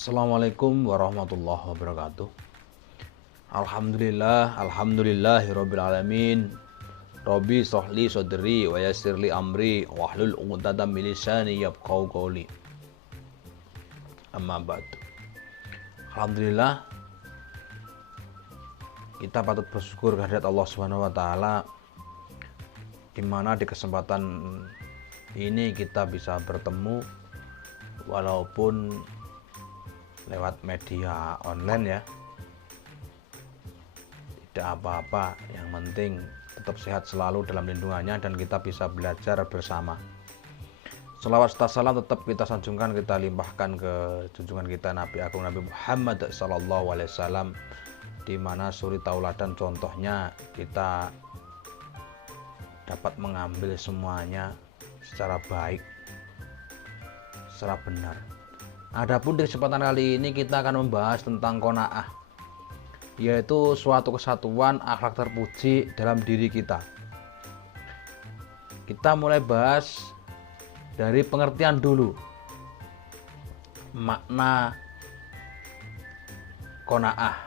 Assalamualaikum warahmatullahi wabarakatuh. Alhamdulillahirabbil alamin. Rabbi shrahli sadri wa yassirli amri wahlul 'uqdatam min lisani yafqahu qawli. Amma ba'du. Alhamdulillah, kita patut bersyukur kehadirat Allah Subhanahu wa taala, di mana di kesempatan ini kita bisa bertemu walaupun lewat media online ya. Tidak apa-apa, yang penting tetap sehat selalu dalam lindungannya dan kita bisa belajar bersama. Selawat serta salam tetap kita sanjungkan, kita limpahkan ke junjungan kita Nabi Agung Nabi Muhammad sallallahu alaihi wasallam, di mana suri tauladan contohnya kita dapat mengambil semuanya secara baik, secara benar. Adapun di kesempatan kali ini kita akan membahas tentang qanaah, yaitu suatu kesatuan akhlak terpuji dalam diri kita. Kita mulai bahas dari pengertian dulu, makna qanaah.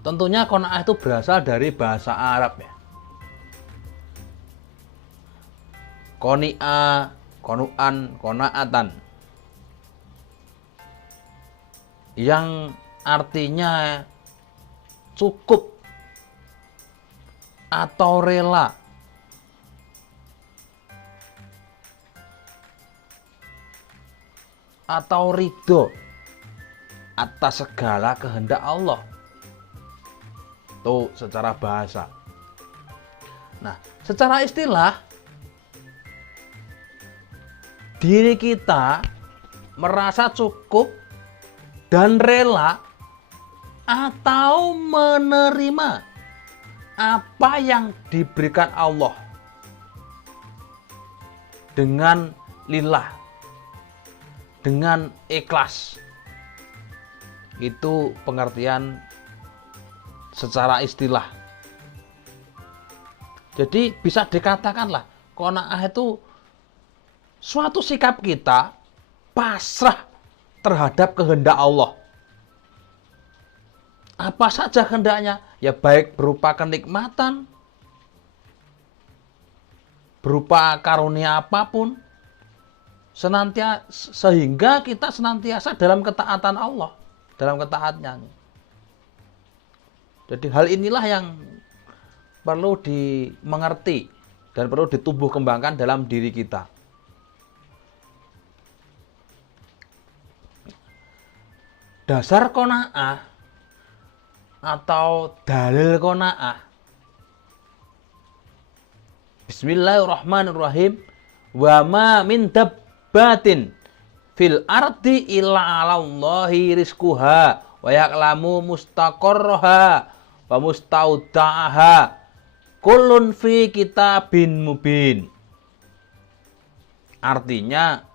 Tentunya qanaah itu berasal dari bahasa Arab ya. Qani'a, qanu'an, qanaatan, yang artinya cukup atau rela. Atau ridho atas segala kehendak Allah. Itu secara bahasa. Nah, secara istilah, diri kita merasa cukup dan rela atau menerima apa yang diberikan Allah dengan lillah, dengan ikhlas. Itu pengertian secara istilah. Jadi bisa dikatakanlah qanaah itu suatu sikap kita pasrah terhadap kehendak Allah. Apa saja kehendaknya, ya baik berupa kenikmatan, berupa karunia apapun, sehingga kita senantiasa dalam ketaatan Allah, dalam ketaatnya. Jadi hal inilah yang perlu dimengerti dan perlu ditumbuh kembangkan dalam diri kita. Dasar qanaah atau dalil qanaah. Bismillahirrahmanirrahim. Wa ma min dabbatin fil ardi illa 'alallahi rizquha wa ya'lamu mustaqarraha wa mustaudaaha kullun fi kitabin mubin. Artinya,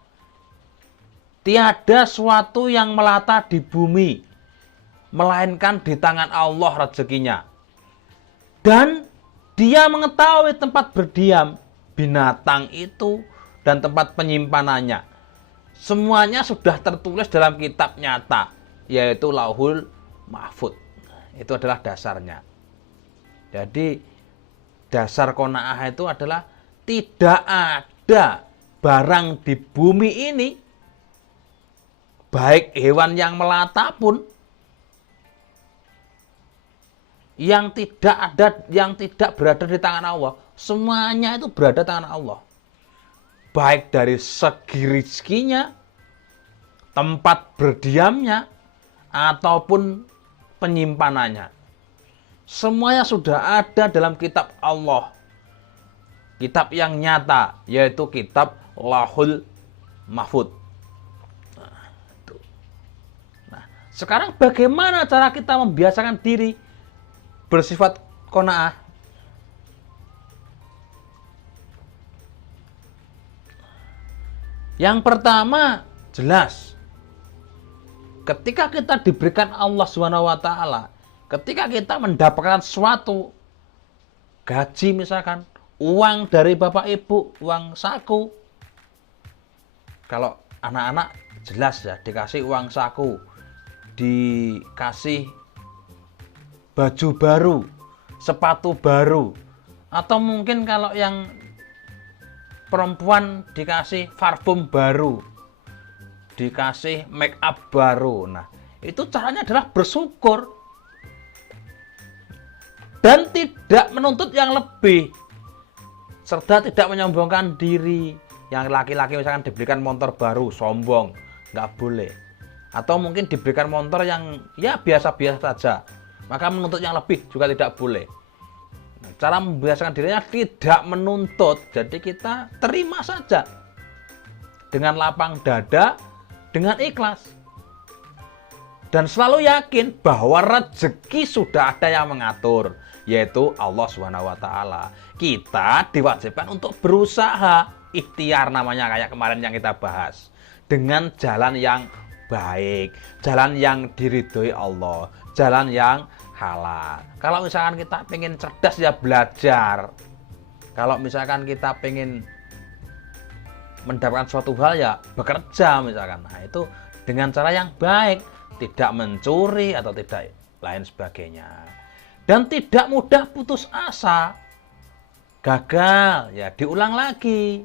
tiada suatu yang melata di bumi melainkan di tangan Allah rezekinya. Dan Dia mengetahui tempat berdiam binatang itu dan tempat penyimpanannya. Semuanya sudah tertulis dalam kitab nyata, yaitu Lauhul Mahfuz. Itu adalah dasarnya. Jadi dasar qanaah itu adalah tidak ada barang di bumi ini, baik hewan yang melata pun, yang tidak berada di tangan Allah. Semuanya itu berada di tangan Allah. Baik dari segi rizkinya, tempat berdiamnya, ataupun penyimpanannya. Semuanya sudah ada dalam kitab Allah. Kitab yang nyata, yaitu kitab Lauhul Mahfuz. Sekarang bagaimana cara kita membiasakan diri bersifat qanaah? Yang pertama, jelas, ketika kita diberikan Allah Subhanahu wa taala, ketika kita mendapatkan suatu gaji misalkan, uang dari bapak ibu, uang saku. Kalau anak-anak jelas ya dikasih uang saku, dikasih baju baru, sepatu baru, atau mungkin kalau yang perempuan dikasih parfum baru, dikasih make up baru. Nah, itu caranya adalah bersyukur dan tidak menuntut yang lebih, serta tidak menyombongkan diri. Yang laki-laki misalkan diberikan motor baru, sombong, nggak boleh. Atau mungkin diberikan motor yang ya biasa-biasa saja, maka menuntut yang lebih juga tidak boleh. Cara membiasakan dirinya tidak menuntut, jadi kita terima saja dengan lapang dada, dengan ikhlas, dan selalu yakin bahwa rezeki sudah ada yang mengatur, yaitu Allah SWT. Kita diwajibkan untuk berusaha, ikhtiar namanya, kayak kemarin yang kita bahas, dengan jalan yang baik, jalan yang diridhoi Allah, jalan yang halal. Kalau misalkan kita pengen cerdas ya belajar. Kalau misalkan kita pengen mendapatkan suatu hal ya bekerja misalkan. Nah, itu dengan cara yang baik, tidak mencuri atau tidak lain sebagainya. Dan tidak mudah putus asa. Gagal ya diulang lagi.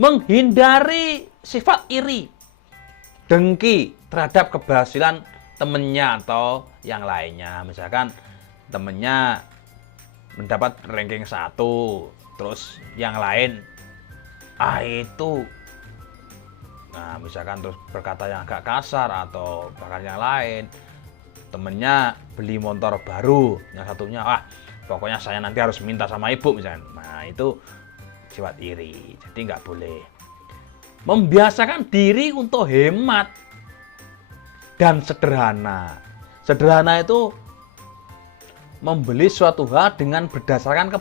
Menghindari sifat iri, dengki terhadap keberhasilan temennya atau yang lainnya. Misalkan temennya mendapat ranking 1, terus yang lain itu, nah misalkan terus berkata yang agak kasar atau bahkan yang lain, temennya beli motor baru, yang satunya pokoknya saya nanti harus minta sama ibu misalkan. Nah, itu sifat iri, jadi nggak boleh. Membiasakan diri untuk hemat dan sederhana. Sederhana itu membeli suatu hal dengan berdasarkan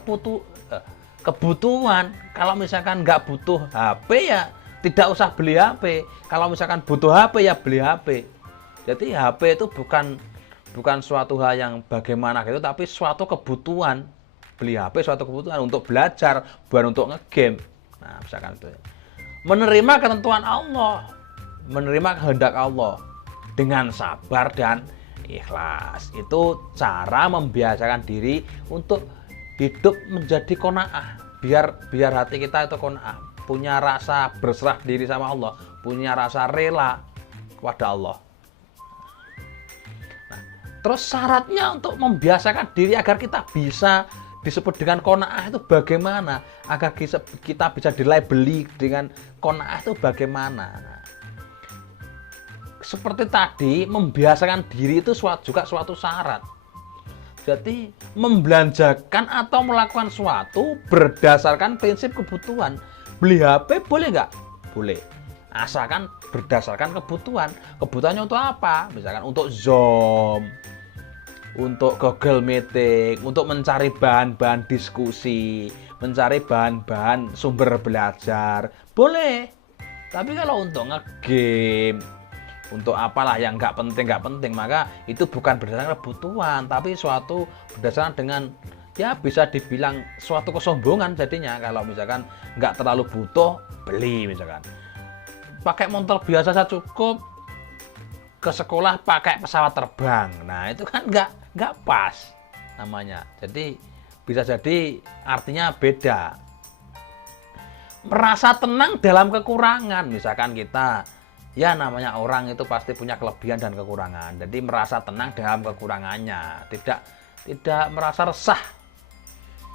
kebutuhan. Kalau misalkan nggak butuh HP ya tidak usah beli HP. Kalau misalkan butuh HP ya beli HP. Jadi HP itu bukan suatu hal yang bagaimana gitu, tapi suatu kebutuhan. Beli HP suatu kebutuhan untuk belajar, bukan untuk ngegame. Nah, misalkan itu. Menerima ketentuan Allah, menerima kehendak Allah dengan sabar dan ikhlas. Itu cara membiasakan diri untuk hidup menjadi qanaah. Biar hati kita itu qanaah, punya rasa berserah diri sama Allah, punya rasa rela kepada Allah. Nah, terus syaratnya untuk membiasakan diri agar kita bisa disebut dengan qanaah itu bagaimana? Agar kita bisa dilabeli dengan qanaah itu bagaimana? Seperti tadi, membiasakan diri itu juga suatu syarat. Jadi, membelanjakan atau melakukan suatu berdasarkan prinsip kebutuhan. Beli HP boleh nggak? Boleh. Asalkan berdasarkan kebutuhan. Kebutuhannya untuk apa? Misalkan untuk Zoom, untuk Google Meeting, untuk mencari bahan-bahan diskusi, mencari bahan-bahan sumber belajar, boleh. Tapi kalau untuk nge-game, untuk apalah yang nggak penting, maka itu bukan berdasarkan kebutuhan, tapi suatu berdasarkan dengan ya bisa dibilang suatu kesombongan jadinya. Kalau misalkan nggak terlalu butuh, beli misalkan. Pakai motor biasa saja cukup, ke sekolah pakai pesawat terbang. Nah, itu kan nggak pas namanya. Jadi bisa jadi artinya beda. Merasa tenang dalam kekurangan. Misalkan kita, ya namanya orang itu pasti punya kelebihan dan kekurangan. Jadi merasa tenang dalam kekurangannya. Tidak merasa resah.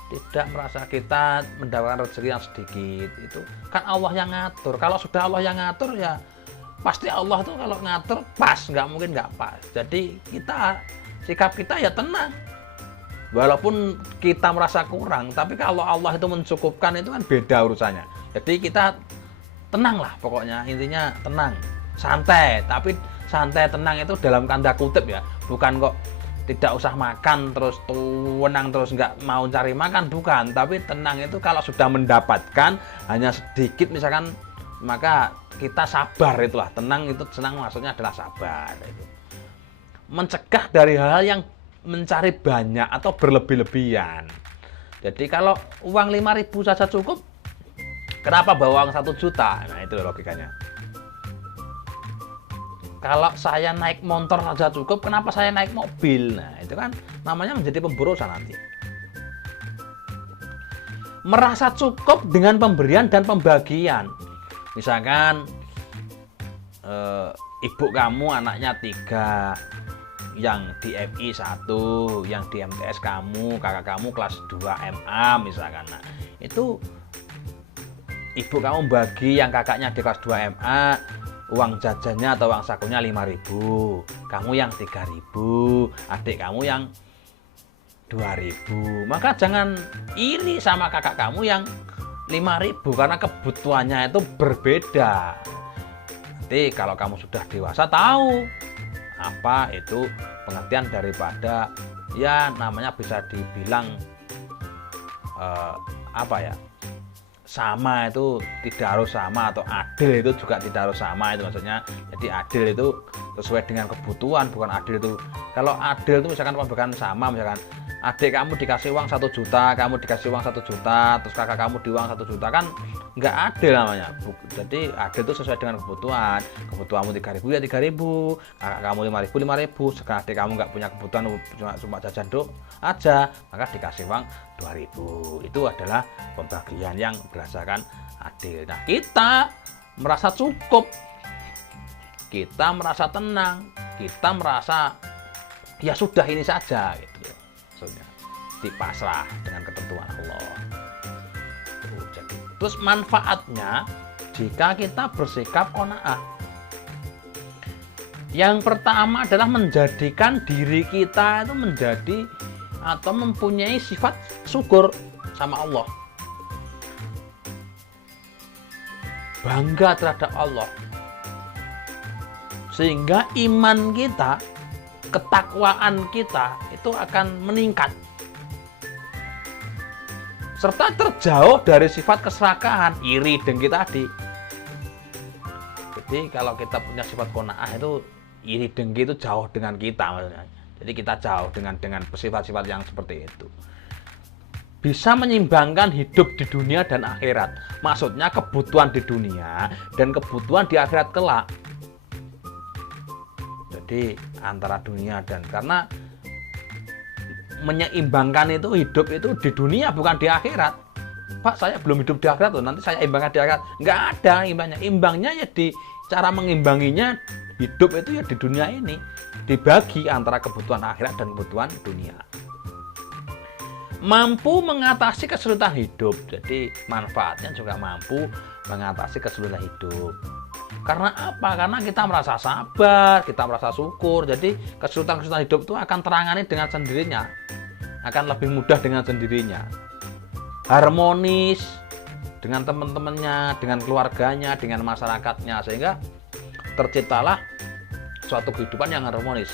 Tidak merasa kita mendapatkan rezeki yang sedikit. Itu kan Allah yang ngatur. Kalau sudah Allah yang ngatur ya pasti Allah tuh kalau ngatur pas, nggak mungkin nggak pas. Jadi sikap kita ya tenang. Walaupun kita merasa kurang, tapi kalau Allah itu mencukupkan itu kan beda urusannya. Jadi kita tenang lah pokoknya, intinya tenang, santai. Tapi santai tenang itu dalam tanda kutip ya, bukan kok tidak usah makan terus tenang terus nggak mau cari makan, bukan. Tapi tenang itu kalau sudah mendapatkan hanya sedikit misalkan, maka kita sabar, itulah tenang. Itu senang maksudnya adalah sabar itu. Mencegah dari hal yang mencari banyak atau berlebih-lebihan. Jadi kalau uang 5.000 saja cukup, kenapa bawa uang 1 juta? Nah, itu logikanya. Kalau saya naik motor saja cukup, kenapa saya naik mobil? Nah, itu kan namanya menjadi pemborosan nanti. Merasa cukup dengan pemberian dan pembagian. Misalkan ibu kamu anaknya 3, yang di MI 1, yang di MTS kamu, kakak kamu kelas 2 MA misalkan. Nah, itu ibu kamu bagi yang kakaknya di kelas 2 MA uang jajannya atau uang sakunya 5.000, kamu yang 3.000, adik kamu yang 2.000. Maka jangan iri sama kakak kamu yang 5.000 karena kebutuhannya itu berbeda. Nanti kalau kamu sudah dewasa tahu apa itu pengertian daripada ya namanya bisa dibilang sama itu tidak harus sama, atau adil itu juga tidak harus sama, itu maksudnya. Jadi adil itu sesuai dengan kebutuhan, bukan adil itu. Kalau adil itu misalkan pemberian sama, misalkan adik kamu dikasih uang 1 juta, kamu dikasih uang 1 juta, terus kakak kamu di uang 1 juta, kan nggak adil namanya. Jadi adil itu sesuai dengan kebutuhan. Kebutuhanmu 3.000 ya 3.000, kakak kamu 5.000 5.000. Sekarang adik kamu nggak punya kebutuhan, cuma jajan dok aja, maka dikasih uang 2.000. Itu adalah pembagian yang berdasarkan adil. Nah, kita merasa cukup, kita merasa tenang, kita merasa ya sudah ini saja gitu. Maksudnya dipasrah dengan ketentuan Allah. Terus manfaatnya jika kita bersikap qanaah. Yang pertama adalah menjadikan diri kita itu menjadi atau mempunyai sifat syukur sama Allah. Bangga terhadap Allah. Sehingga iman kita, ketakwaan kita itu akan meningkat. Serta terjauh dari sifat keserakahan, iri, dengki tadi. Jadi kalau kita punya sifat qanaah itu iri, dengki itu jauh dengan kita maksudnya. Jadi kita jauh dengan sifat-sifat yang seperti itu. Bisa menyeimbangkan hidup di dunia dan akhirat. Maksudnya kebutuhan di dunia dan kebutuhan di akhirat kelak. Jadi antara dunia dan, karena menyeimbangkan itu hidup itu di dunia bukan di akhirat. Pak, saya belum hidup di akhirat loh, nanti saya imbangkan di akhirat. Nggak ada imbangnya. Imbangnya ya di cara mengimbanginya hidup itu ya di dunia ini. Dibagi antara kebutuhan akhirat dan kebutuhan dunia. Mampu mengatasi kesulitan hidup. Jadi manfaatnya juga mampu mengatasi kesulitan hidup. Karena apa? Karena kita merasa sabar, kita merasa syukur. Jadi kesulitan-kesulitan hidup itu akan terangani dengan sendirinya. Akan lebih mudah dengan sendirinya. Harmonis dengan teman-temannya, dengan keluarganya, dengan masyarakatnya. Sehingga terciptalah suatu kehidupan yang harmonis.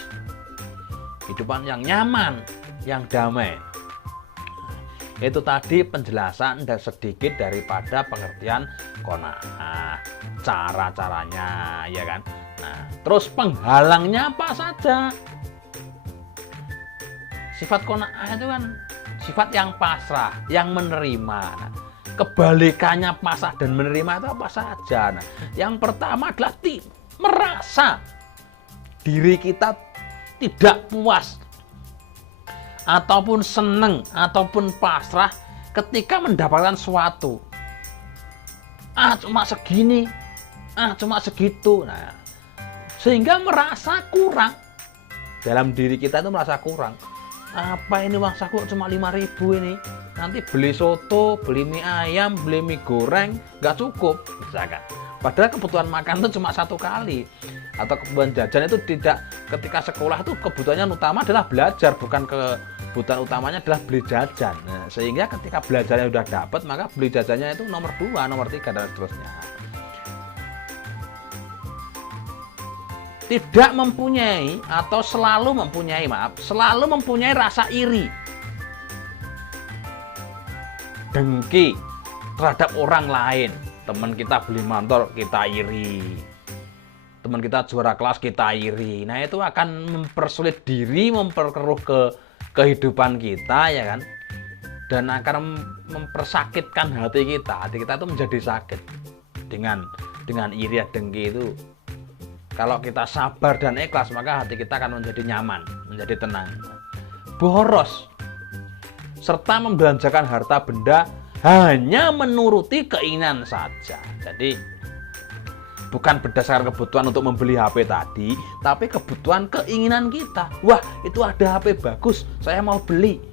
Kehidupan yang nyaman, yang damai. Itu tadi penjelasan dan sedikit daripada pengertian qanaah, cara-caranya, ya kan. Nah, terus penghalangnya apa saja? Sifat qanaah itu kan sifat yang pasrah, yang menerima. Nah, kebalikannya pasrah dan menerima itu apa saja? Nah, yang pertama adalah merasa diri kita tidak puas ataupun seneng ataupun pasrah ketika mendapatkan sesuatu. Cuma segini, cuma segitu. Nah, sehingga merasa kurang. Dalam diri kita itu merasa kurang. Apa ini uang saku cuma 5.000 ini? Nanti beli soto, beli mie ayam, beli mie goreng nggak cukup misalkan. Padahal kebutuhan makan itu cuma 1 kali. Atau kebutuhan jajan itu tidak, ketika sekolah itu kebutuhannya utama adalah belajar, bukan kebutuhan utamanya adalah beli jajan. Nah, sehingga ketika belajarnya sudah dapat, maka beli jajannya itu nomor 2, nomor 3 dan seterusnya. Tidak mempunyai atau selalu mempunyai rasa iri, dengki terhadap orang lain. Teman kita beli motor, kita iri. Teman kita juara kelas, kita iri. Nah, itu akan mempersulit diri, memperkeruh kehidupan kita, ya kan? Dan akan mempersakitkan hati kita. Hati kita itu menjadi sakit dengan iri dan dengki itu. Kalau kita sabar dan ikhlas, maka hati kita akan menjadi nyaman, menjadi tenang. Boros serta membelanjakan harta benda hanya menuruti keinginan saja. Jadi bukan berdasarkan kebutuhan untuk membeli HP tadi, tapi kebutuhan keinginan kita. Wah, itu ada HP bagus, saya mau beli.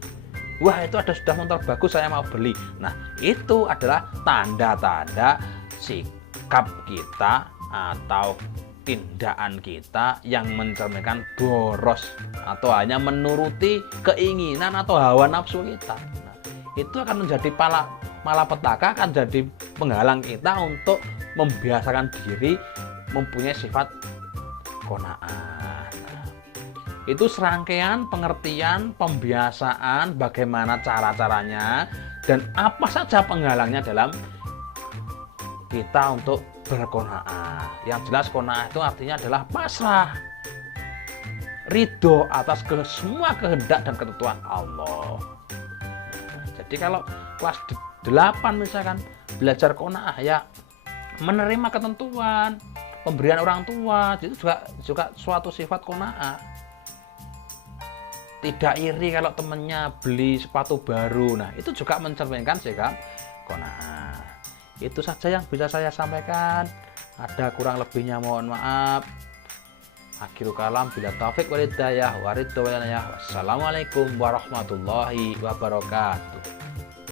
Wah, itu ada sudah motor bagus, saya mau beli. Nah, itu adalah tanda-tanda sikap kita atau tindakan kita yang mencerminkan boros atau hanya menuruti keinginan atau hawa nafsu kita. Nah, itu akan menjadi malapetaka, akan jadi penghalang kita untuk membiasakan diri mempunyai sifat qanaah. Itu serangkaian pengertian, pembiasaan, bagaimana cara-caranya, dan apa saja penghalangnya dalam kita untuk berqanaah. Yang jelas qanaah itu artinya adalah pasrah, ridho atas semua kehendak dan ketentuan Allah. Jadi kalau kelas 8 misalkan belajar qanaah, ya menerima ketentuan pemberian orang tua, itu juga suatu sifat qanaah. Tidak iri kalau temennya beli sepatu baru. Nah, itu juga mencerminkan sikap qanaah. Itu saja yang bisa saya sampaikan. Ada kurang lebihnya mohon maaf. Akhirul kalam, bila taufik wal hidayah wa ridho wal inayah. Wassalamualaikum warahmatullahi wabarakatuh.